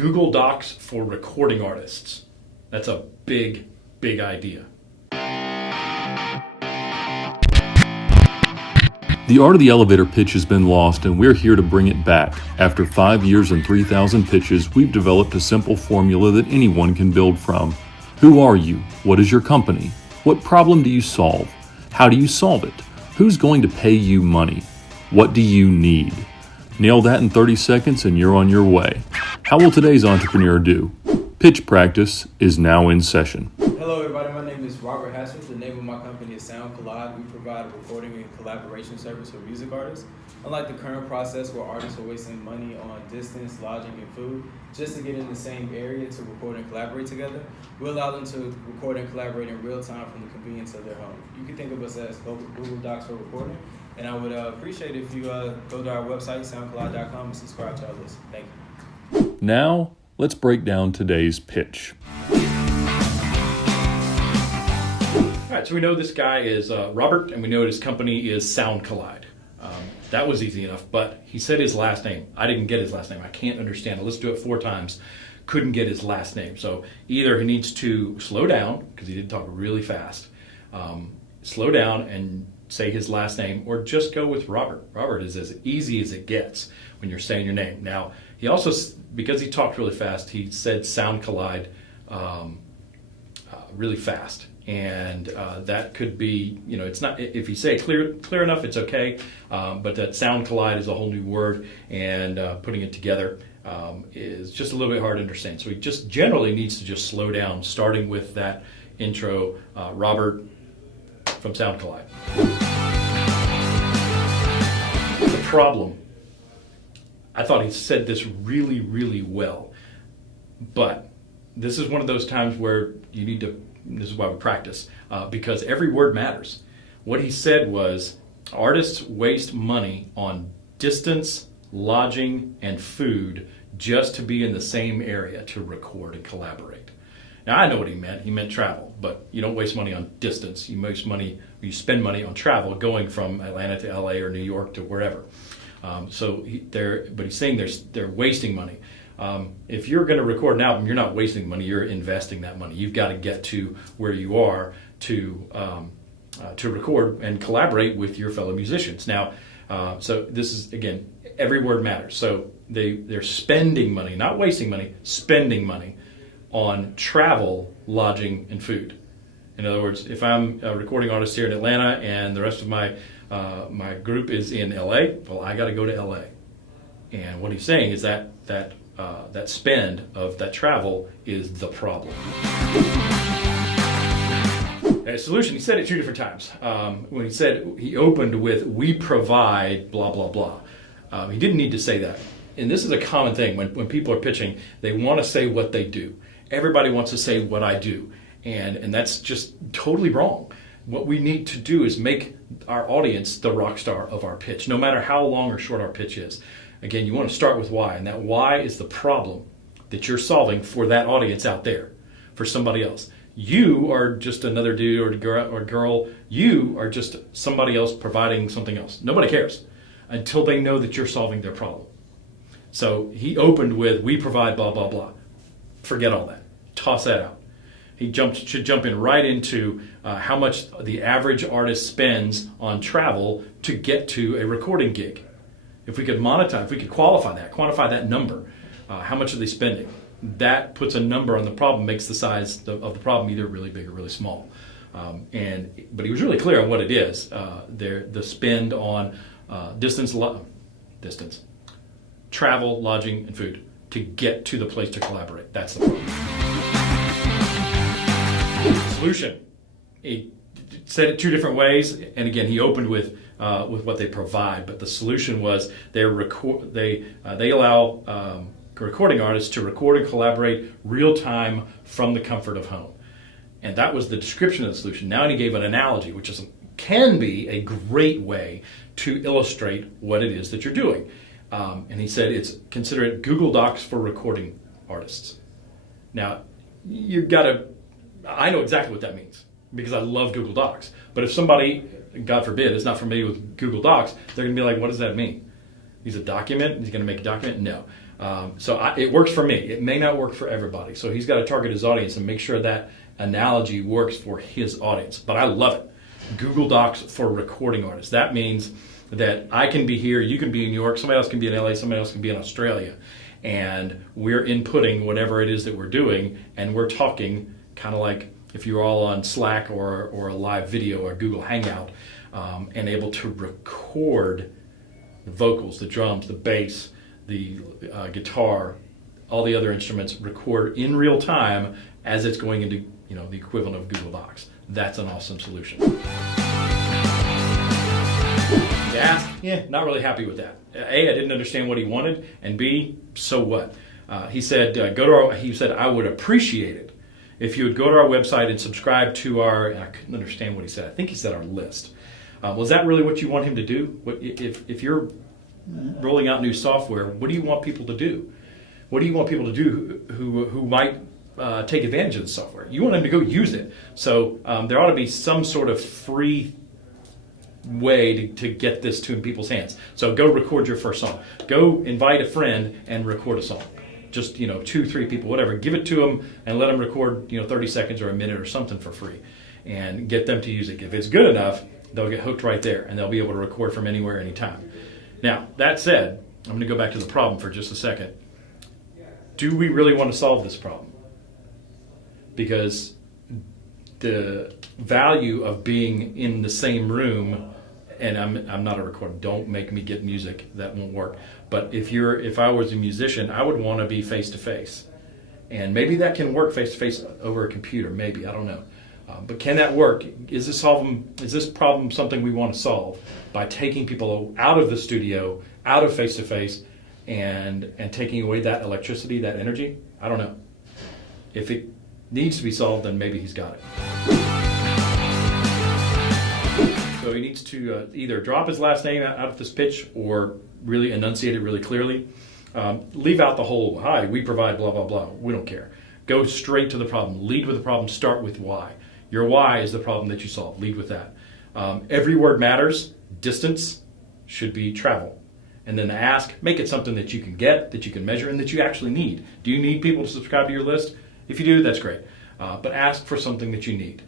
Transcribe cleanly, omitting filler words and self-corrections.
Google Docs for recording artists. That's a big, big idea. The art of the elevator pitch has been lost, and we're here to bring it back. After 5 years and 3,000 pitches, we've developed a simple formula that anyone can build from. Who are you? What is your company? What problem do you solve? How do you solve it? Who's going to pay you money? What do you need? Nail that in 30 seconds and you're on your way. How will today's entrepreneur do? Pitch practice is now in session. Hello everybody, my name is Robert Hassel. The name of my company is Sound Collide. We provide a recording and collaboration service for music artists. Unlike the current process where artists are wasting money on distance, lodging, and food just to get in the same area to record and collaborate together, we allow them to record and collaborate in real time from the convenience of their home. You can think of us as Google Docs for recording, and I would appreciate it if you go to our website, soundcollide.com, and subscribe to our list. Thank you. Now, let's break down today's pitch. All right, so we know this guy is Robert, and we know his company is Sound Collide. That was easy enough, but he said his last name. I didn't get his last name. I can't understand it. Let's do it 4 times. Couldn't get his last name. So either he needs to slow down, because he did talk really fast, slow down and say his last name, or just go with Robert. Robert is as easy as it gets when you're saying your name. Now, he also, because he talked really fast, he said Sound Collide really fast. And that could be, it's not, if you say it clear enough, it's okay. But that Sound Collide is a whole new word, and putting it together is just a little bit hard to understand. So he just generally needs to just slow down, starting with that intro, Robert from Sound Collide. The problem, I thought he said this really, really well, but this is one of those times where you need to, this is why we practice, because every word matters. What he said was, artists waste money on distance, lodging, and food just to be in the same area to record and collaborate. Now, I know what he meant. He meant travel, but you don't waste money on distance. You waste money, you spend money on travel going from Atlanta to LA or New York to wherever. But he's saying they're wasting money. If you're going to record an album, you're not wasting money. You're investing that money. You've got to get to where you are to record and collaborate with your fellow musicians. Now, so this is, again, every word matters. So they're spending money, not wasting money, spending money on travel, lodging, and food. In other words, if I'm a recording artist here in Atlanta and the rest of my group is in LA, well, I got to go to LA. And what he's saying is that spend of that travel is the problem. A solution, he said it 2 different times. When he said, he opened with, we provide blah, blah, blah. He didn't need to say that. And this is a common thing when people are pitching, they want to say what they do. Everybody wants to say what I do. And that's just totally wrong. What we need to do is make our audience the rock star of our pitch, no matter how long or short our pitch is. Again, you want to start with why, and that why is the problem that you're solving for that audience out there, for somebody else. You are just another dude or girl. You are just somebody else providing something else. Nobody cares until they know that you're solving their problem. So he opened with, we provide blah, blah, blah. Forget all that. Toss that out. He should jump in right into how much the average artist spends on travel to get to a recording gig. If we could monetize, if we could quantify that number, how much are they spending? That puts a number on the problem, makes the size of the problem either really big or really small. But he was really clear on what it is. The spend on distance, travel, lodging, and food to get to the place to collaborate. That's the problem. Solution. He said it 2 different ways, and again, he opened with what they provide, but the solution was they allow recording artists to record and collaborate real time from the comfort of home, and that was the description of the solution. Now he gave an analogy, which can be a great way to illustrate what it is that you're doing, and he said consider it Google Docs for recording artists. Now I know exactly what that means, because I love Google Docs. But if somebody, God forbid, is not familiar with Google Docs, they're going to be like, what does that mean? He's a document? He's going to make a document? No. It works for me. It may not work for everybody. So he's got to target his audience and make sure that analogy works for his audience. But I love it. Google Docs for recording artists. That means that I can be here, you can be in New York, somebody else can be in LA, somebody else can be in Australia. And we're inputting whatever it is that we're doing, and we're talking kind of like if you're all on Slack or a live video or Google Hangout, and able to record the vocals, the drums, the bass, the guitar, all the other instruments, record in real time as it's going into the equivalent of Google Docs. That's an awesome solution. Yeah, not really happy with that. A, I didn't understand what he wanted, and B, so what? He said, I would appreciate it if you would go to our website and subscribe to and I couldn't understand what he said. I think he said our list. Was that really what you want him to do? If you're rolling out new software, what do you want people to do? What do you want people to do who might take advantage of the software? You want them to go use it. So there ought to be some sort of free way to get this to people's hands. So go record your first song. Go invite a friend and record a song. Just 2-3 people, whatever. Give it to them and let them record 30 seconds or a minute or something for free, and get them to use it. If it's good enough, they'll get hooked right there, and they'll be able to record from anywhere, anytime. Now, that said, I'm going to go back to the problem for just a second. Do we really want to solve this problem? Because the value of being in the same room, and I'm not a recorder, don't make me get music, that won't work. But if I was a musician, I would want to be face to face. And maybe that can work face to face over a computer, maybe, I don't know. But can that work? Is this problem something we want to solve by taking people out of the studio, out of face to face, and taking away that electricity, that energy? I don't know. If it needs to be solved, then maybe he's got it. So he needs to either drop his last name out of this pitch or really enunciate it really clearly. Leave out the whole, hi, we provide blah, blah, blah. We don't care. Go straight to the problem. Lead with the problem. Start with why. Your why is the problem that you solve. Lead with that. Every word matters. Distance should be travel. And then the ask, make it something that you can get, that you can measure, and that you actually need. Do you need people to subscribe to your list? If you do, that's great. But ask for something that you need.